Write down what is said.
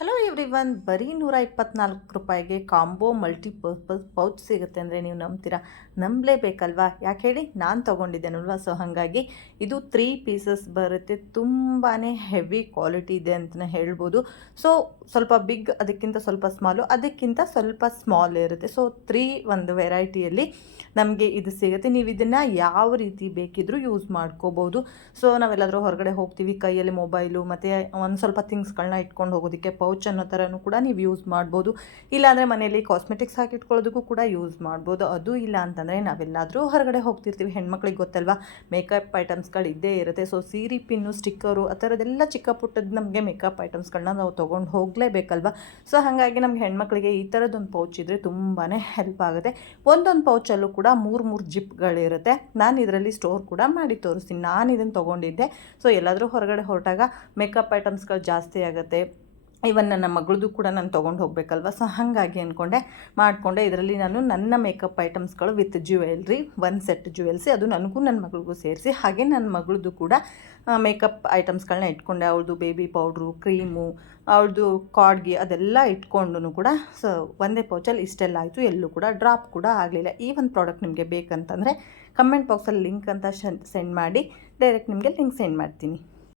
Hello everyone, ಬರೀ 124 ರೂಪಾಯಿಗೆ combo multipurpose pouch ಸಿಗುತ್ತೆ ಅಂದರೆ ನೀವು ನಂಬ್ತೀರಾ? ನಂಬಲೇಬೇಕಲ್ವಾ? ಯಾಕೆ ಹೇಳಿ, ನಾನು ತೊಗೊಂಡಿದ್ದೇನಲ್ವಾ. ಸೊ ಹಾಗಾಗಿ ಇದು 3 ಪೀಸಸ್ ಬರುತ್ತೆ. ತುಂಬಾ ಹೆವಿ ಕ್ವಾಲಿಟಿ ಇದೆ ಅಂತಲೇ ಹೇಳ್ಬೋದು. ಸೊ ಸ್ವಲ್ಪ ಬಿಗ್, ಅದಕ್ಕಿಂತ ಸ್ವಲ್ಪ ಸ್ಮಾಲು, ಅದಕ್ಕಿಂತ ಸ್ವಲ್ಪ ಸ್ಮಾಲ್ ಇರುತ್ತೆ. ಸೊ 3 ಒಂದು ವೆರೈಟಿಯಲ್ಲಿ ನಮಗೆ ಇದು ಸಿಗುತ್ತೆ. ನೀವು ಇದನ್ನು ಯಾವ ರೀತಿ ಬೇಕಿದ್ರೂ ಯೂಸ್ ಮಾಡ್ಕೋಬೋದು. ಸೊ ನಾವೆಲ್ಲಾದರೂ ಹೊರಗಡೆ ಹೋಗ್ತೀವಿ, ಕೈಯಲ್ಲಿ ಮೊಬೈಲು ಮತ್ತು ಒಂದು ಸ್ವಲ್ಪ ಥಿಂಗ್ಸ್ಗಳನ್ನ ಇಟ್ಕೊಂಡು ಹೋಗೋದಕ್ಕೆ ಪೌಚ್ ಅನ್ನೋ ಥರನೂ ಕೂಡ ನೀವು ಯೂಸ್ ಮಾಡ್ಬೋದು. ಇಲ್ಲಾಂದರೆ ಮನೆಯಲ್ಲಿ ಕಾಸ್ಮೆಟಿಕ್ಸ್ ಹಾಕಿಟ್ಕೊಳ್ಳೋದಕ್ಕೂ ಕೂಡ ಯೂಸ್ ಮಾಡ್ಬೋದು. ಅದು ಇಲ್ಲ ಅಂತಂದರೆ ನಾವೆಲ್ಲಾದರೂ ಹೊರಗಡೆ ಹೋಗ್ತಿರ್ತೀವಿ, ಹೆಣ್ಮಕ್ಳಿಗೆ ಗೊತ್ತಲ್ವಾ, ಮೇಕಪ್ ಐಟಮ್ಸ್ಗಳು ಇದ್ದೇ ಇರುತ್ತೆ. ಸೊ ಸೀರೆ ಪಿನ್ನು, ಸ್ಟಿಕ್ಕರು, ಆ ಥರದ್ದೆಲ್ಲ ಚಿಕ್ಕ ಪುಟ್ಟದ್ದು ನಮಗೆ ಮೇಕಪ್ ಐಟಮ್ಸ್ಗಳನ್ನ ನಾವು ತೊಗೊಂಡು ಹೋಗಲೇಬೇಕಲ್ವ. ಸೊ ಹಾಗಾಗಿ ನಮ್ಗೆ ಹೆಣ್ಮಕ್ಳಿಗೆ ಈ ಥರದ್ದೊಂದು ಪೌಚ್ ಇದ್ದರೆ ತುಂಬಾ ಹೆಲ್ಪ್ ಆಗುತ್ತೆ. ಒಂದೊಂದು ಪೌಚಲ್ಲೂ ಕೂಡ 3 ಜಿಪ್ಗಳಿರುತ್ತೆ. ನಾನು ಇದರಲ್ಲಿ ಸ್ಟೋರ್ ಕೂಡ ಮಾಡಿ ತೋರಿಸ್ತೀನಿ. ನಾನು ಇದನ್ನು ತೊಗೊಂಡಿದ್ದೆ. ಸೊ ಎಲ್ಲಾದರೂ ಹೊರಗಡೆ ಹೊರಟಾಗ ಮೇಕಪ್ ಐಟಮ್ಸ್ಗಳು ಜಾಸ್ತಿ ಆಗುತ್ತೆ. ಇವನ್ ನನ್ನ ಮಗಳದ್ದು ಕೂಡ ನಾನು ತೊಗೊಂಡು ಹೋಗಬೇಕಲ್ವ. ಸೊ ಹಾಗಾಗಿ ಮಾಡಿಕೊಂಡೆ. ಇದರಲ್ಲಿ ನಾನು ನನ್ನ ಮೇಕಪ್ ಐಟಮ್ಸ್ಗಳು ವಿತ್ ಜ್ಯುವೆಲ್ರಿ, 1 ಸೆಟ್ ಜ್ಯುವೆಲ್ಸಿ, ಅದು ನನಗೂ ನನ್ನ ಮಗಳಿಗೂ ಸೇರಿಸಿ, ಹಾಗೆ ನನ್ನ ಮಗಳದ್ದು ಕೂಡ ಮೇಕಪ್ ಐಟಮ್ಸ್ಗಳನ್ನ ಇಟ್ಕೊಂಡೆ. ಅವಳದು ಬೇಬಿ ಪೌಡ್ರು, ಕ್ರೀಮು, ಅವಳದು ಕಾಡ್ಗಿ, ಅದೆಲ್ಲ ಇಟ್ಕೊಂಡು ಕೂಡ ಸೊ ಒಂದೇ ಪೌಚಲ್ಲಿ ಇಷ್ಟೆಲ್ಲ ಆಯಿತು. ಎಲ್ಲೂ ಕೂಡ ಡ್ರಾಪ್ ಕೂಡ ಆಗಲಿಲ್ಲ. ಈ ಒಂದು ಪ್ರಾಡಕ್ಟ್ ನಿಮಗೆ ಬೇಕಂತಂದರೆ ಕಮೆಂಟ್ ಬಾಕ್ಸಲ್ಲಿ ಲಿಂಕ್ ಅಂತ ಸೆಂಡ್ ಮಾಡಿ, ಡೈರೆಕ್ಟ್ ನಿಮಗೆ ಲಿಂಕ್ ಸೆಂಡ್ ಮಾಡ್ತೀನಿ.